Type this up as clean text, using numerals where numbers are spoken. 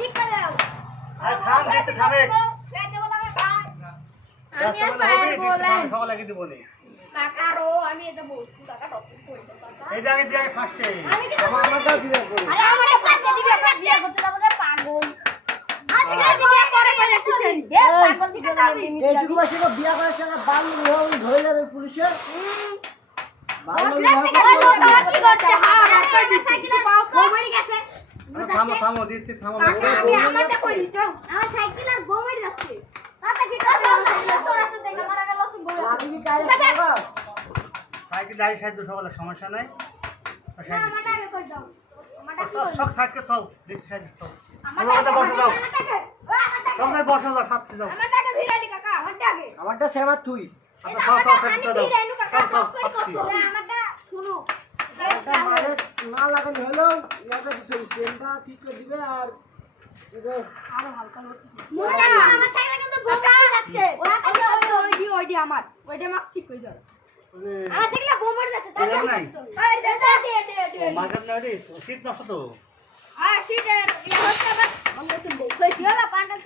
ঠিক করে দাও আর থাম দিতে থামে পেটে বলা ভাই আমি আর রাস্তা পায়ের বলে বলেন সকাল লাগি দিব নি কাকারো আমি এটা বলছি কাকা টপিক কই দাও কাকা এই জায়গায় দিয়ে ফার্স্টে আমি কি আমারটাও দিবে করে আরে আমারে পাতে দিবি আমরা বিয়ে করতে যাবো রে পাগল আজকে বিয়ে করে করে আসছেন দে পাগল দিকে যাবি এইটুকু বয়সে বিয়া করেছে না বাল ধরে যাবে পুলিশে বাল কি করতে হ্যাঁ রাস্তায় দিতে পাও বউমারি গেছে থামো থামো দিচ্ছি থামো আমি আমারটা কই দিছো আমার সাইকেল আর বউমারি যাচ্ছে তাতে কি করব তোরা তো দেখা মারা গেল তুমি বউ আমি কি কাজ করব সাইকেল দাঁড়িয়ে সাইড সকালে সমস্যা নাই আমারটা আগে কই দাও আমারটা কি সব সাইডকে সব দিচ্ছি সাইড সব আমারটা বসে যাও আমারটা তোমরা বসে যাও সাথে যাও আমারটা আগে ভিড়ালি কাকা আমারটা আগে আমারটা সেবা তুই আচ্ছা সব সাইড করে দাও সব আমারটা শুনো এটা মানে না লাগালে হলো ইয়াটা কিছু ট্রেনটা ঠিক করে দিবে আর এটা আরো হালকা মোটা আমার সাইকেলে কিন্তু বোকা যাচ্ছে ওইডি আমার ওইডি আমার ঠিক কই দাও আমার সাইকেলে বোমার যাচ্ছে তাই নাই আরে দে মার্কেট না রে সিট নষ্ট তো সিট ইয়া হচ্ছে আবার আমরা তো বউ কই দিলা পান্ডা